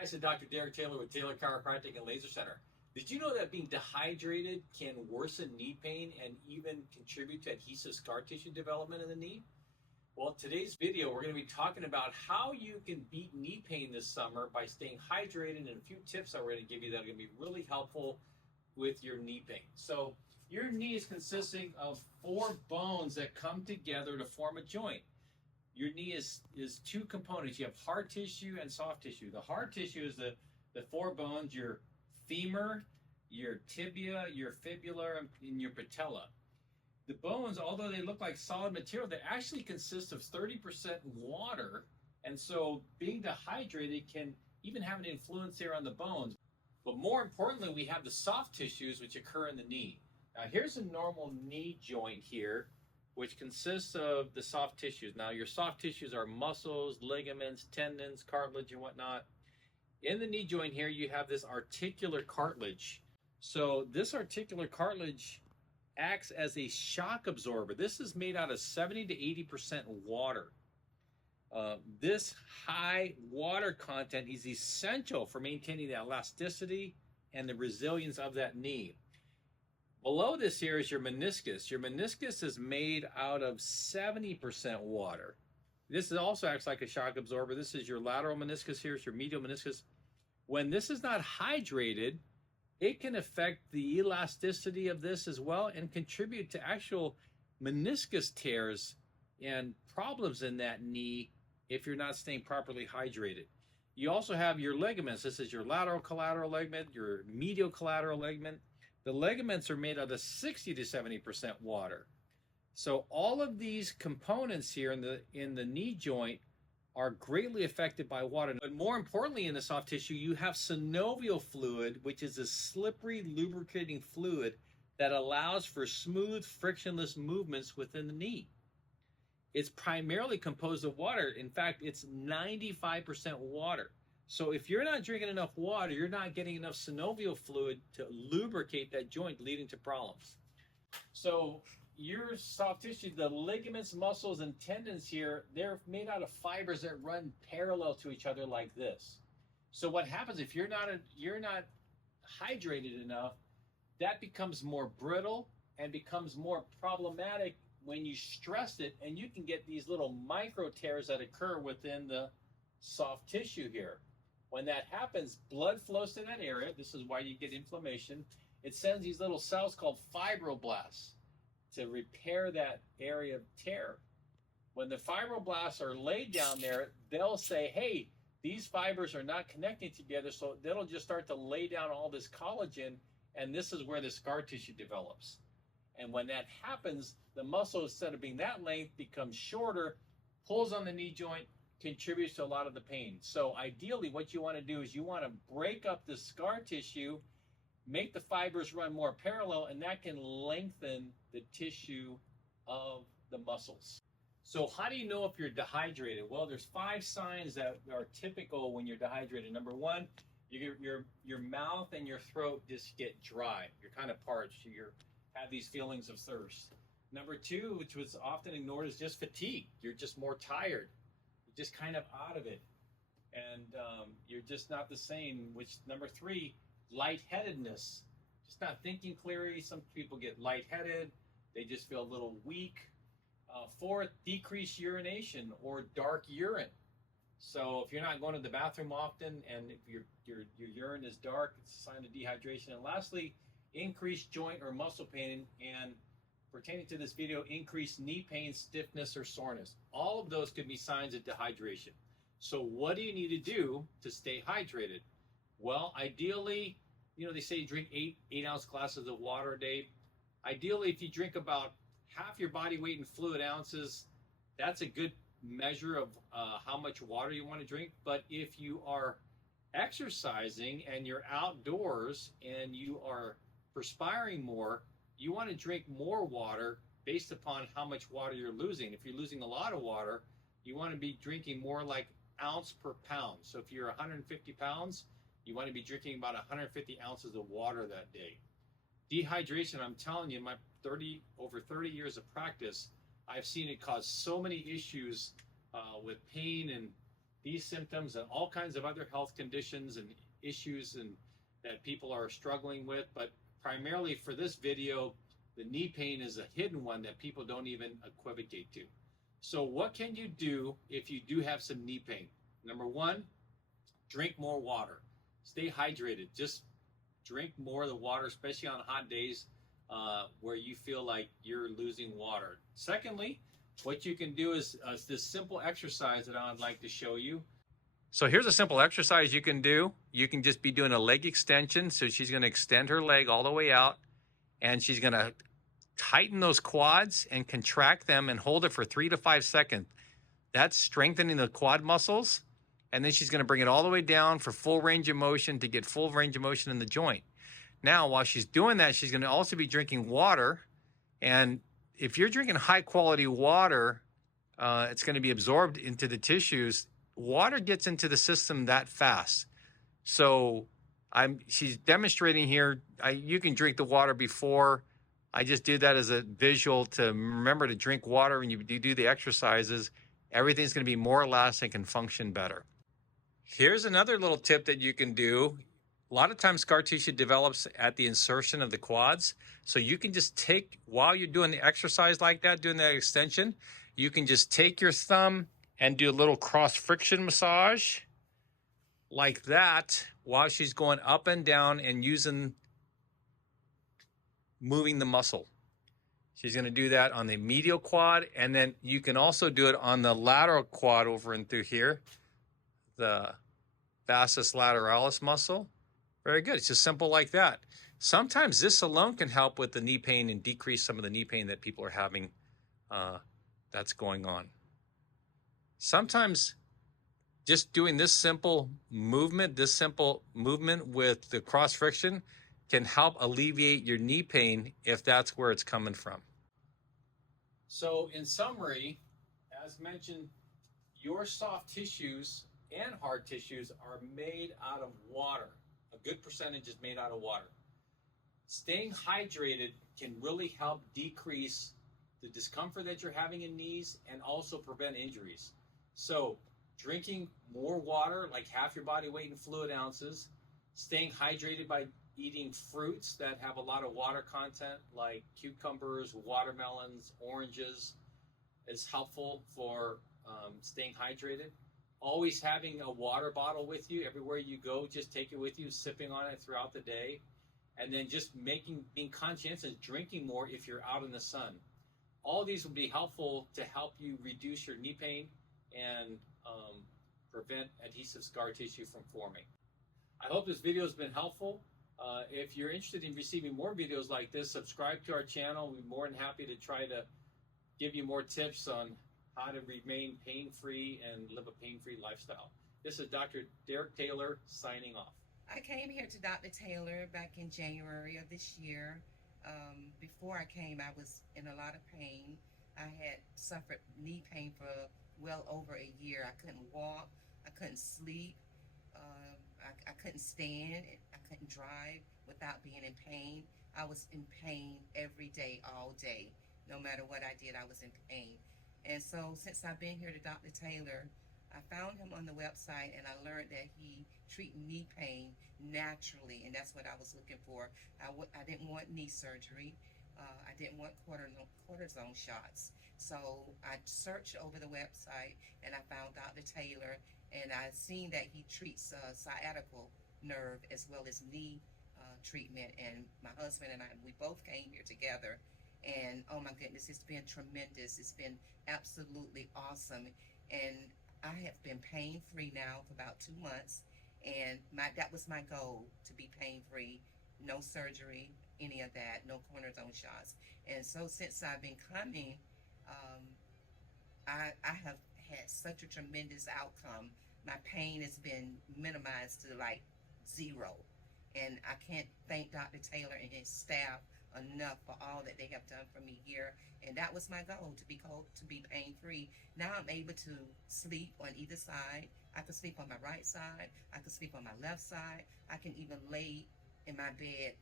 Hi, this is Dr. Derek Taylor with Taylor Chiropractic and Laser Center. Did you know that being dehydrated can worsen knee pain and even contribute to adhesive scar tissue development in the knee? Well, today's video, we're going to be talking about how you can beat knee pain this summer by staying hydrated, and a few tips that we're going to give you that are going to be really helpful with your knee pain. So your knee is consisting of 4 bones that come together to form a joint. Your knee is 2 components. You have hard tissue and soft tissue. The hard tissue is the 4 bones, your femur, your tibia, your fibula, and your patella. The bones, although they look like solid material, they actually consist of 30% water, and so being dehydrated can even have an influence there on the bones. But more importantly, we have the soft tissues which occur in the knee. Now here's a normal knee joint here, which consists of the soft tissues. Now your soft tissues are muscles, ligaments, tendons, cartilage, and whatnot. In the knee joint here, you have this articular cartilage. So this articular cartilage acts as a shock absorber. This is made out of 70 to 80% water. This high water content is essential for maintaining the elasticity and the resilience of that knee. Below this here is your meniscus. Your meniscus is made out of 70% water. This also acts like a shock absorber. This is your lateral meniscus. Here's your medial meniscus. When this is not hydrated, it can affect the elasticity of this as well and contribute to actual meniscus tears and problems in that knee if you're not staying properly hydrated. You also have your ligaments. This is your lateral collateral ligament, your medial collateral ligament. The ligaments are made out of 60 to 70% water. So all of these components here in the knee joint are greatly affected by water. But more importantly, in the soft tissue, you have synovial fluid, which is a slippery, lubricating fluid that allows for smooth, frictionless movements within the knee. It's primarily composed of water. In fact, it's 95% water. So if you're not drinking enough water, you're not getting enough synovial fluid to lubricate that joint, leading to problems. So your soft tissue, the ligaments, muscles, and tendons here, they're made out of fibers that run parallel to each other like this. So what happens if you're not hydrated enough, that becomes more brittle and becomes more problematic when you stress it, and you can get these little micro tears that occur within the soft tissue here. When that happens, blood flows to that area. This is why you get inflammation. It sends these little cells called fibroblasts to repair that area of tear. When the fibroblasts are laid down there, they'll say, hey, these fibers are not connecting together, so they'll just start to lay down all this collagen, and this is where the scar tissue develops. And when that happens, the muscle, instead of being that length, becomes shorter, pulls on the knee joint, contributes to a lot of the pain. So ideally, what you want to do is you want to break up the scar tissue, make the fibers run more parallel, and that can lengthen the tissue of the muscles. So how do you know if you're dehydrated? Well, there's 5 signs that are typical when you're dehydrated. Number 1, your mouth and your throat just get dry. You're kind of parched. You have these feelings of thirst. Number 2, which was often ignored, is just fatigue. You're just more tired. You're just kind of out of it. And you're just not the same. Which, number 3, lightheadedness. Just not thinking clearly. Some people get lightheaded. They just feel a little weak. 4th, decreased urination or dark urine. So if you're not going to the bathroom often and if your urine is dark, it's a sign of dehydration. And lastly, increased joint or muscle pain, and pertaining to this video, increased knee pain, stiffness, or soreness. All of those could be signs of dehydration. So what do you need to do to stay hydrated? Well, ideally, they say drink 8-ounce glasses of water a day. Ideally, if you drink about half your body weight in fluid ounces, that's a good measure of how much water you want to drink. But if you are exercising and you're outdoors and you are perspiring more, you want to drink more water based upon how much water you're losing. If you're losing a lot of water, you want to be drinking more like ounce per pound. So if you're 150 pounds, you want to be drinking about 150 ounces of water that day. Dehydration, I'm telling you, in my over 30 years of practice, I've seen it cause so many issues with pain these symptoms and all kinds of other health conditions and issues and that people are struggling with. But primarily for this video, the knee pain is a hidden one that people don't even equivocate to. So what can you do if you do have some knee pain? Number one, drink more water. Stay hydrated. Just drink more of the water, especially on hot days where you feel like you're losing water. Secondly, what you can do is this simple exercise that I'd like to show you. So here's a simple exercise you can do. You can just be doing a leg extension. So she's going to extend her leg all the way out, and she's going to tighten those quads and contract them and hold it for 3 to 5 seconds. That's strengthening the quad muscles. And then she's going to bring it all the way down for full range of motion to get full range of motion in the joint. Now, while she's doing that, she's going to also be drinking water. And if you're drinking high quality water, it's going to be absorbed into the tissues. Water gets into the system that fast. So she's demonstrating here, you can drink the water before. I just do that as a visual to remember to drink water when you do the exercises. Everything's going to be more elastic and function better. Here's another little tip that you can do. A lot of times scar tissue develops at the insertion of the quads. So you can just take, while you're doing the exercise like that, doing that extension, you can just take your thumb and do a little cross friction massage like that while she's going up and down and moving the muscle. She's going to do that on the medial quad, and then you can also do it on the lateral quad over and through here, the vastus lateralis muscle. Very good. It's just simple like that. Sometimes this alone can help with the knee pain and decrease some of the knee pain that people are having that's going on. Sometimes just doing this simple movement with the cross friction can help alleviate your knee pain if that's where it's coming from. So in summary, as mentioned, your soft tissues and hard tissues are made out of water. A good percentage is made out of water. Staying hydrated can really help decrease the discomfort that you're having in knees and also prevent injuries. So drinking more water, like half your body weight in fluid ounces, staying hydrated by eating fruits that have a lot of water content like cucumbers, watermelons, oranges is helpful for staying hydrated. Always having a water bottle with you everywhere you go, just take it with you, sipping on it throughout the day. And then just being conscientious, drinking more if you're out in the sun. All these will be helpful to help you reduce your knee pain and prevent adhesive scar tissue from forming. I hope this video has been helpful. If you're interested in receiving more videos like this, subscribe to our channel. We'll be more than happy to try to give you more tips on how to remain pain-free and live a pain-free lifestyle. This is Dr. Derek Taylor signing off. I came here to Dr. Taylor back in January of this year. Before I came, I was in a lot of pain. I had suffered knee pain for well over a year. I couldn't walk, I couldn't sleep, I couldn't stand, I couldn't drive without being in pain. I was in pain every day, all day. No matter what I did, I was in pain. And so since I've been here to Dr. Taylor, I found him on the website and I learned that he treats knee pain naturally, and that's what I was looking for. I didn't want knee surgery. I didn't want cortisone shots. So I searched over the website and I found Dr. Taylor, and I seen that he treats sciatical nerve as well as knee treatment. And my husband and I, we both came here together. And oh my goodness, it's been tremendous. It's been absolutely awesome. And I have been pain-free now for about 2 months. And that was my goal, to be pain-free, no surgery, any of that, no cortisone shots. And so since I've been coming, I have had such a tremendous outcome. My pain has been minimized to like 0. And I can't thank Dr. Taylor and his staff enough for all that they have done for me here. And that was my goal, to be pain-free. Now I'm able to sleep on either side. I can sleep on my right side, I can sleep on my left side, I can even lay in my bed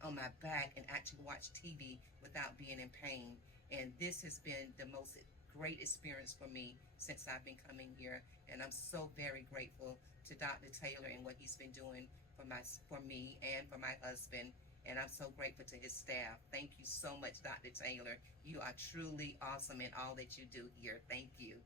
on my back and actually watch TV without being in pain. And this has been the most great experience for me since I've been coming here, and I'm so very grateful to Dr. Taylor and what he's been doing for me and for my husband. And I'm so grateful to his staff. Thank you so much, Dr. Taylor. You are truly awesome in all that you do here. Thank you.